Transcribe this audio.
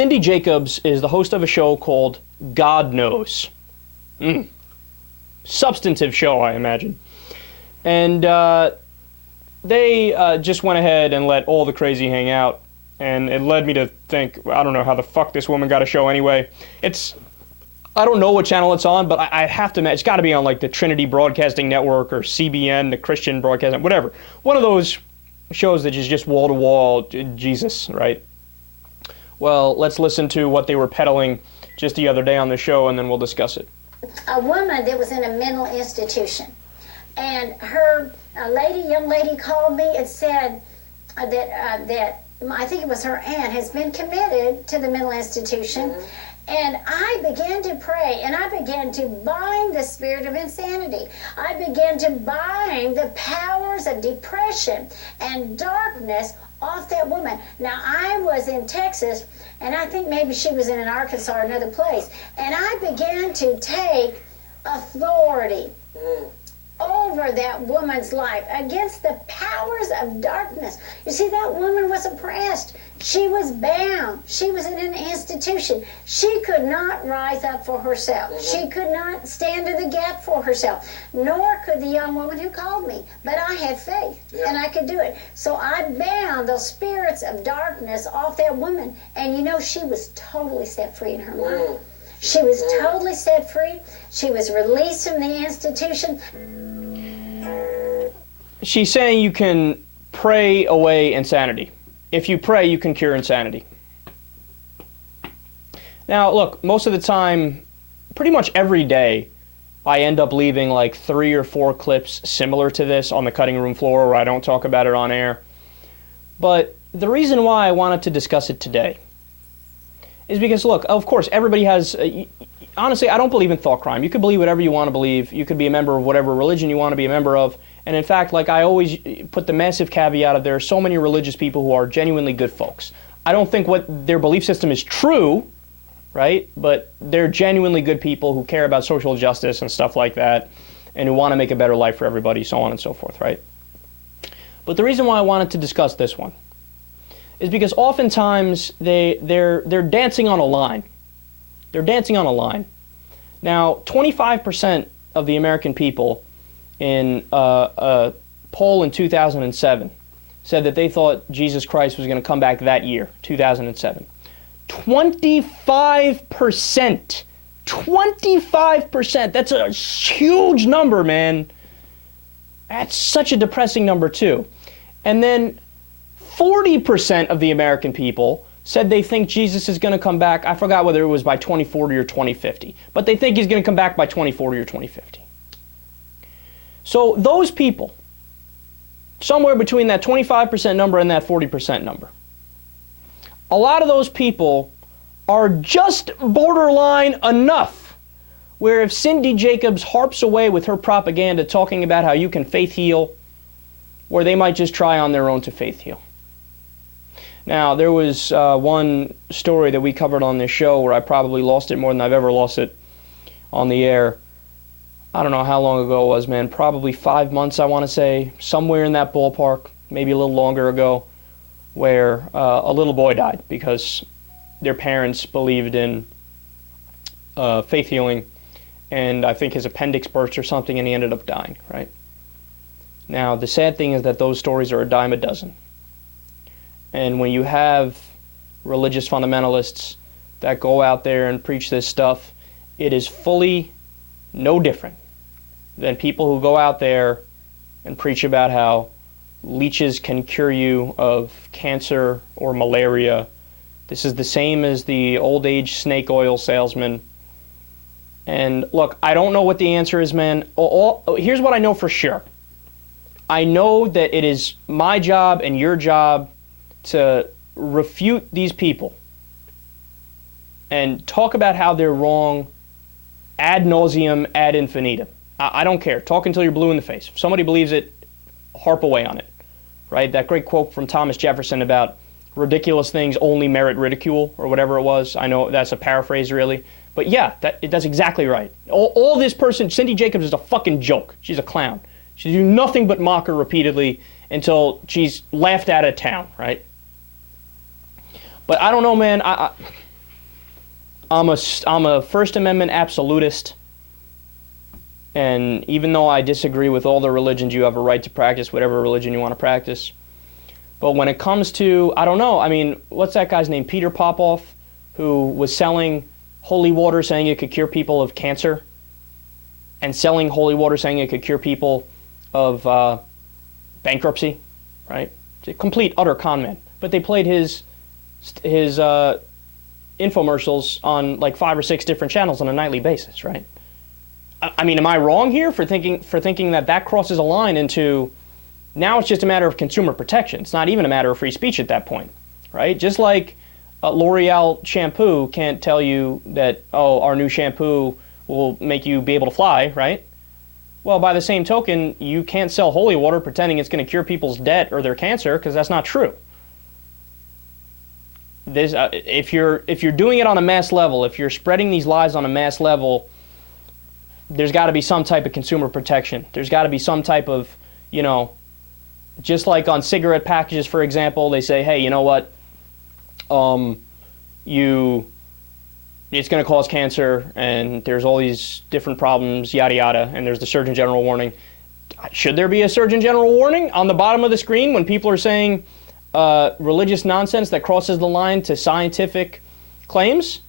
Cindy Jacobs is the host of a show called God Knows. Substantive show, I imagine. And they just went ahead and let all the crazy hang out. And it led me to think, I don't know how the fuck this woman got a show anyway. I don't know what channel it's on, but I have to imagine it's got to be on like the Trinity Broadcasting Network or CBN, the Christian Broadcasting, whatever. One of those shows that is just wall-to-wall Jesus, right? Well, let's listen to what they were peddling just the other day on the show, and then we'll discuss it. A woman that was in a mental institution, and young lady called me and said that I think it was her aunt has been committed to the mental institution. And I began to pray, and I began to bind the spirit of insanity. I began to bind the powers of depression and darkness off that woman. Now, I was in Texas, and I think maybe she was in Arkansas or another place, and I began to take authority over that woman's life against the powers of darkness. You see, that woman was oppressed. She was bound. She was in an institution. She could not rise up for herself. She could not stand in the gap for herself, nor could the young woman who called me. But I had faith, and I could do it. So I bound those spirits of darkness off that woman, and you know, she was totally set free in her mind. She was totally set free. She was released from the institution. She's saying you can pray away insanity. If you pray, you can cure insanity. Now, look, most of the time, pretty much every day, I end up leaving like 3 or 4 clips similar to this on the cutting room floor where I don't talk about it on air. But the reason why I wanted to discuss it today is because, look, of course, everybody has... honestly, I don't believe in thought crime. You could believe whatever you want to believe. You could be a member of whatever religion you want to be a member of. And in fact, like I always put the massive caveat of there are so many religious people who are genuinely good folks. I don't think what their belief system is true, right? But they're genuinely good people who care about social justice and stuff like that, and who want to make a better life for everybody, so on and so forth, right? But the reason why I wanted to discuss this one is because oftentimes they're dancing on a line. They're dancing on a line. Now, 25% of the American people in a poll in 2007 said that they thought Jesus Christ was going to come back that year, 2007. 25%! 25%! That's a huge number, man. That's such a depressing number, too. And then 40% of the American people said they think Jesus is going to come back. I forgot whether it was by 2040 or 2050. But they think he's going to come back by 2040 or 2050. So those people, somewhere between that 25% number and that 40% number, a lot of those people are just borderline enough where if Cindy Jacobs harps away with her propaganda talking about how you can faith heal, where they might just try on their own to faith heal. Now, there was one story that we covered on this show where I probably lost it more than I've ever lost it on the air. I don't know how long ago it was, man. Probably 5 months, I want to say. Somewhere in that ballpark, maybe a little longer ago, where a little boy died because their parents believed in faith healing, and I think his appendix burst or something, and he ended up dying, right? Now, the sad thing is that those stories are a dime a dozen. And when you have religious fundamentalists that go out there and preach this stuff, it is fully no different than people who go out there and preach about how leeches can cure you of cancer or malaria. This is the same as the old age snake oil salesman. And look, I don't know what the answer is, man. Here's what I know for sure. I know that it is my job and your job to refute these people and talk about how they're wrong ad nauseum, ad infinitum. I don't care. Talk until you're blue in the face. If somebody believes it, harp away on it, right? That great quote from Thomas Jefferson about ridiculous things only merit ridicule, or whatever it was. I know that's a paraphrase, really. But yeah, that's exactly right. All this person, Cindy Jacobs, is a fucking joke. She's a clown. She do nothing but mock her repeatedly until she's laughed out of town, right? But I don't know, man. I'm a First Amendment absolutist, and even though I disagree with all the religions, you have a right to practice whatever religion you want to practice. But when it comes to, I don't know, I mean, what's that guy's name? Peter Popoff, who was selling holy water saying it could cure people of cancer, and selling holy water saying it could cure people of bankruptcy, right? It's a complete, utter con man. But they played his infomercials on like 5 or 6 different channels on a nightly basis, right? I mean, am I wrong here for thinking that that crosses a line into, now it's just a matter of consumer protection. It's not even a matter of free speech at that point, right? Just like L'Oreal shampoo can't tell you that, oh, our new shampoo will make you be able to fly, right? Well, by the same token, you can't sell holy water pretending it's going to cure people's debt or their cancer, because that's not true. This, if you're doing it on a mass level, if you're spreading these lies on a mass level, there's got to be some type of consumer protection. There's got to be some type of, you know, just like on cigarette packages, for example, they say, hey, you know what, it's going to cause cancer, and there's all these different problems, yada yada, and there's the Surgeon General warning. Should there be a Surgeon General warning on the bottom of the screen when people are saying religious nonsense that crosses the line to scientific claims?